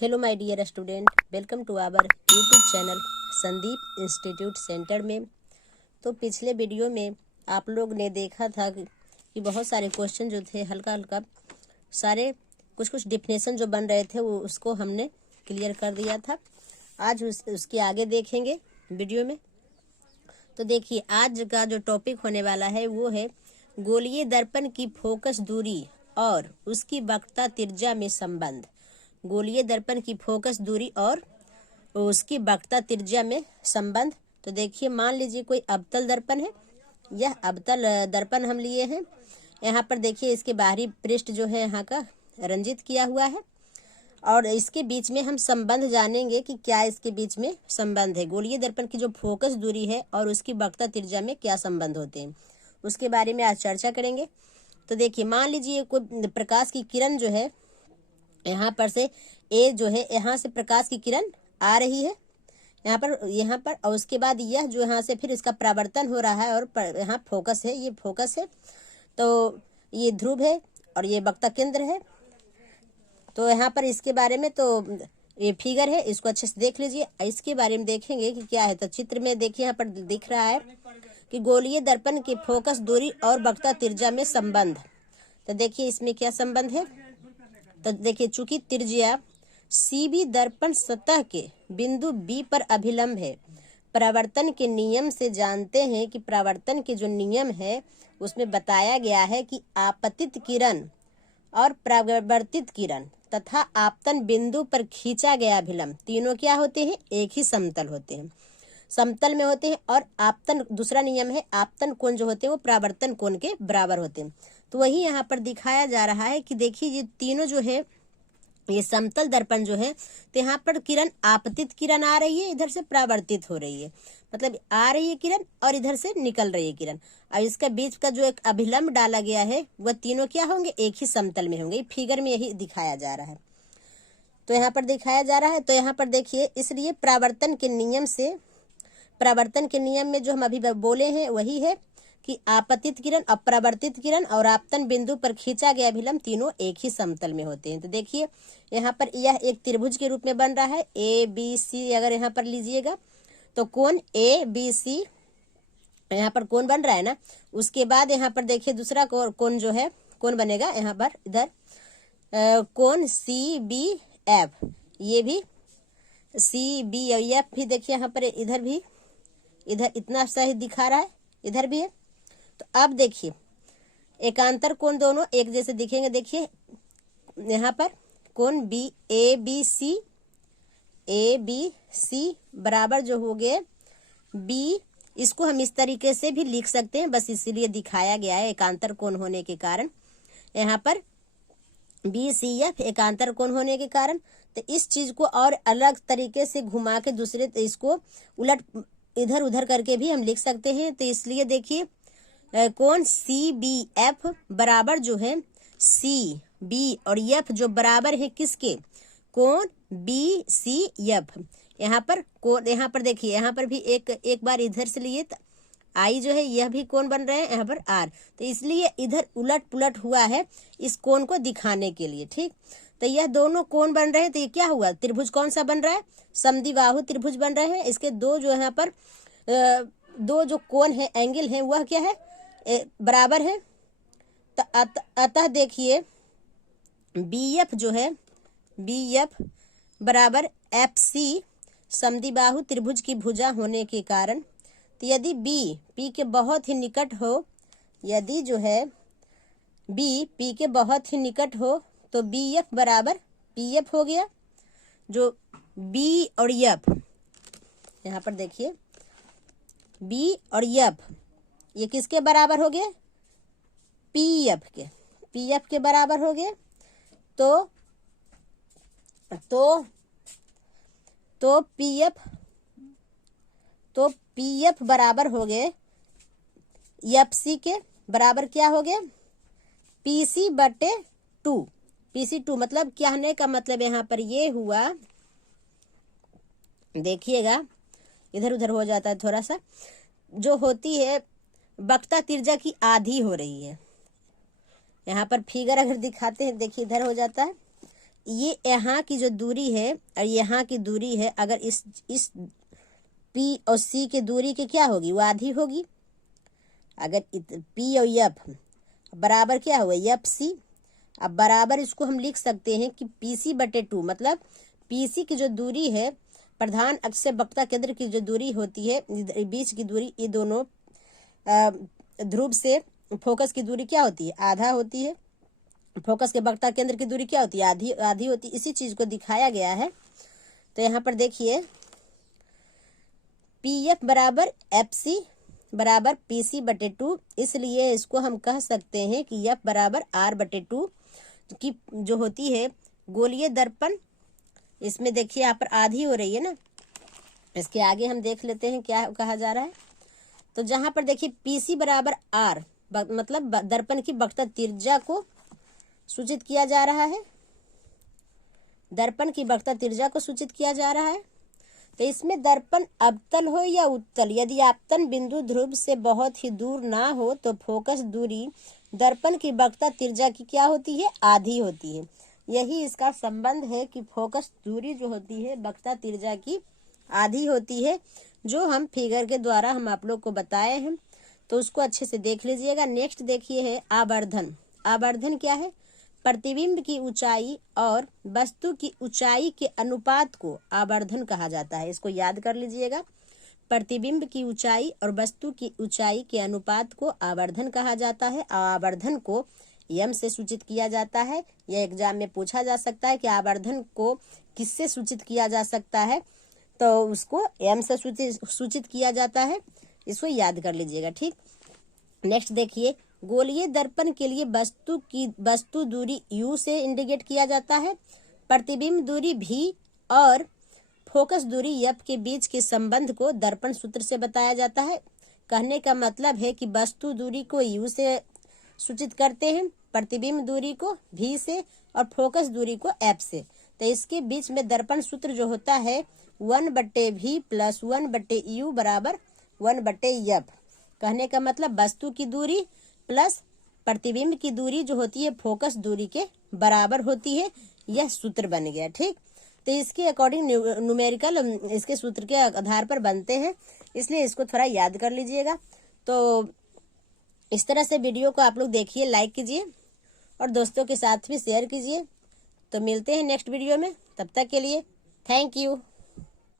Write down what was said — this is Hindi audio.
Hello my dear student, welcome to our YouTube channel Sandeep institute centre में। तो पिछले वीडियो में आप लोग ने देखा था कि बहुत सारे क्वेश्चन जो थे हल्का हल्का सारे कुछ डेफिनेशन जो बन रहे थे वो उसको हमने क्लियर कर दिया था। आज उसके आगे देखेंगे वीडियो में। तो देखिए, आज का जो टॉपिक होने वाला है वो है गोलीय दर्पण की फोकस दूरी और उसकी वक्रता त्रिज्या में संबंध। गोलीय दर्पण की फोकस दूरी और उसकी वक्रता त्रिज्या में संबंध। तो देखिए, मान लीजिए कोई अवतल दर्पण है। यह अवतल दर्पण हम लिए हैं। यहाँ पर देखिए, इसके बाहरी पृष्ठ जो है यहाँ का रंजित किया हुआ है और इसके बीच में हम संबंध जानेंगे कि क्या इसके बीच में संबंध है। गोलीय दर्पण की जो फोकस दूरी है और उसकी वक्रता त्रिज्या में क्या संबंध होते हैं, उसके बारे में आज चर्चा करेंगे। तो देखिए, मान लीजिए कोई प्रकाश की किरण जो है यहाँ पर से ए जो है, यहाँ से प्रकाश की किरण आ रही है यहाँ पर और उसके बाद यह जो यहाँ से फिर इसका परावर्तन हो रहा है और यहाँ फोकस है, ये फोकस है। तो ये ध्रुव है और ये वक्रता केंद्र है। तो यहाँ पर इसके बारे में तो ये फिगर है, इसको अच्छे से देख लीजिए। इसके बारे में देखेंगे कि क्या है। तो चित्र में देखिए, यहाँ पर दिख रहा है कि गोलीय दर्पण की फोकस दूरी और वक्रता त्रिज्या में संबंध। तो देखिए इसमें क्या संबंध है। तो देखिए, चूंकि त्रिज्या सीबी दर्पण सतह के बिंदु बी पर अभिलंब है, परावर्तन के नियम से जानते हैं कि परावर्तन के जो नियम है उसमें बताया गया है कि आपतित किरण और परावर्तित किरण तथा आपतन बिंदु पर खींचा गया अभिलंब तीनों क्या होते हैं, एक ही समतल होते हैं, समतल में होते हैं। और आपतन, दूसरा नियम है, आपतन कोण जो होते हैं वो परावर्तन कोण के बराबर होते हैं। तो वही यहाँ पर दिखाया जा रहा है कि देखिए, ये तीनों जो है, ये समतल दर्पण जो है, तो यहाँ पर किरण आपतित किरण आ रही है, इधर से परावर्तित हो रही है, मतलब आ रही है किरण और इधर से निकल रही है किरण। और इसका बीच का जो एक अभिलंब डाला गया है वह तीनों क्या होंगे, एक ही समतल में होंगे। फिगर में यही दिखाया जा रहा है। तो यहाँ पर दिखाया जा रहा है। तो यहाँ पर देखिए, इसलिए परावर्तन के नियम में जो हम अभी बोले हैं वही है कि आपतित किरण, अपरावर्तित किरण और आपतन बिंदु पर खींचा गया अभिलंब तीनों एक ही समतल में होते हैं। तो देखिए, यहाँ पर यह एक त्रिभुज के रूप में बन रहा है, ए बी सी। अगर यहाँ पर लीजिएगा तो कोण ए बी सी यहाँ पर कोण बन रहा है ना। उसके बाद यहाँ पर देखिए दूसरा कोण जो है, कोण बनेगा यहाँ पर, इधर कोण सी बी एफ, ये भी सी बी एफ भी देखिए यहाँ पर, इधर भी, इधर इतना सही दिखा रहा है, इधर भी है। तो अब देखिए, एकांतर कोण दोनों एक जैसे दिखेंगे। देखिए यहाँ पर कोण ए बी सी बराबर जो हो गए बी, इसको हम इस तरीके से भी लिख सकते हैं, बस इसीलिए दिखाया गया है एकांतर कोण होने के कारण। यहाँ पर बी सी एफ एकांतर कोण होने के कारण। तो इस चीज को और अलग तरीके से घुमा के दूसरे, इसको उलट इधर उधर करके भी हम लिख सकते हैं। तो इसलिए देखिए, कोण सी बी एफ बराबर जो है सी बी और एफ जो बराबर है किसके, कोण बी सी एफ। यहाँ पर देखिए, यहाँ पर भी एक बार इधर से लिए आई जो है, यह भी कोण बन रहे हैं यहाँ पर आर। तो इसलिए इधर उलट पुलट हुआ है इस कोण को दिखाने के लिए, ठीक। तो यह दोनों कोण बन रहे हैं। तो ये क्या हुआ, त्रिभुज कौन सा बन रहा है, समद्विबाहु त्रिभुज बन रहे हैं। इसके दो जो यहाँ पर दो जो कोण है, एंगल है, वह क्या है, बराबर है। तो अतः देखिए, बी एफ जो है, बी एफ बराबर एफ सी समद्विबाहु त्रिभुज की भुजा होने के कारण। तो यदि बी पी के बहुत ही निकट हो, यदि जो है बी पी के बहुत ही निकट हो, तो बी एफ बराबर पी एफ हो गया। जो बी और एफ, यहाँ पर देखिए बी और एफ ये किसके बराबर हो गए, पी एफ के बराबर हो गए। तो पी एफ बराबर हो गए एफ सी के बराबर क्या हो गए, पी सी बटे 2। PC2 मतलब क्या होने का मतलब यहाँ पर ये हुआ, देखिएगा इधर उधर हो जाता है थोड़ा सा, जो होती है वक्रता त्रिज्या की आधी हो रही है। यहाँ पर फिगर अगर दिखाते हैं, देखिए इधर हो जाता है, ये यहाँ की जो दूरी है और यहाँ की दूरी है, अगर इस P और C की दूरी की क्या होगी, वो आधी होगी। अगर P और F बराबर क्या हुआ, FC। अब बराबर इसको हम लिख सकते हैं कि PC/2, मतलब PC की जो दूरी है, प्रधान अक्ष से वक्रता केंद्र की जो दूरी होती है, बीच की दूरी, ये दोनों ध्रुव से फोकस की दूरी क्या होती है, आधा होती है। फोकस के वक्रता केंद्र की दूरी क्या होती है, आधी होती है। इसी चीज को दिखाया गया है। तो यहाँ पर देखिए PF बराबर FC बराबर PC/2, इसलिए इसको हम कह सकते हैं कि F बराबर R/2 की जो होती है गोलीय दर्पण। इसमें देखिए यहाँ पर आधी हो रही है ना, इसके आगे हम देख लेते हैं क्या कहा जा रहा है। तो जहां पर देखिए PC बराबर R, मतलब दर्पण की वक्रता त्रिज्या को सूचित किया जा रहा है, दर्पण की वक्रता त्रिज्या को सूचित किया जा रहा है। तो इसमें दर्पण अवतल हो या उत्तल, यदि आपतन बिंदु ध्रुव से बहुत ही दूर ना हो तो फोकस दूरी दर्पण की वक्रता त्रिज्या की क्या होती है, आधी होती है। यही इसका संबंध है कि फोकस दूरी जो होती है वक्रता त्रिज्या की आधी होती है, जो हम फिगर के द्वारा हम आप लोग को बताए हैं। तो उसको अच्छे से देख लीजिएगा। नेक्स्ट देखिए है आवर्धन। आवर्धन क्या है, प्रतिबिंब की ऊंचाई और वस्तु की ऊंचाई के अनुपात को आवर्धन कहा जाता है। इसको याद कर लीजिएगा, प्रतिबिंब की ऊंचाई और वस्तु की ऊंचाई के अनुपात को आवर्धन कहा जाता है। आवर्धन को m से सूचित किया जाता है। यह एग्जाम में पूछा जा सकता है कि आवर्धन को किससे सूचित किया जा सकता है, तो उसको m से सूचित किया जाता है। इसको याद कर लीजिएगा, ठीक। नेक्स्ट देखिए, गोलीय दर्पण के लिए वस्तु दूरी U से इंडिकेट किया जाता है। प्रतिबिंब दूरी V और फोकस दूरी F के बीच के संबंध को दर्पण सूत्र से बताया जाता है। कहने का मतलब है कि वस्तु दूरी को U से सूचित करते हैं, प्रतिबिंब दूरी को V से और फोकस दूरी को F से। तो इसके बीच में दर्पण सूत्र जो होता है 1/V + 1/U बराबर 1/F। कहने का मतलब वस्तु की दूरी प्लस प्रतिबिंब की दूरी जो होती है फोकस दूरी के बराबर होती है। यह सूत्र बन गया, ठीक। तो इसके अकॉर्डिंग न्यूमेरिकल इसके सूत्र के आधार पर बनते हैं, इसलिए इसको थोड़ा याद कर लीजिएगा। तो इस तरह से वीडियो को आप लोग देखिए, लाइक कीजिए और दोस्तों के साथ भी शेयर कीजिए। तो मिलते हैं नेक्स्ट वीडियो में, तब तक के लिए थैंक यू।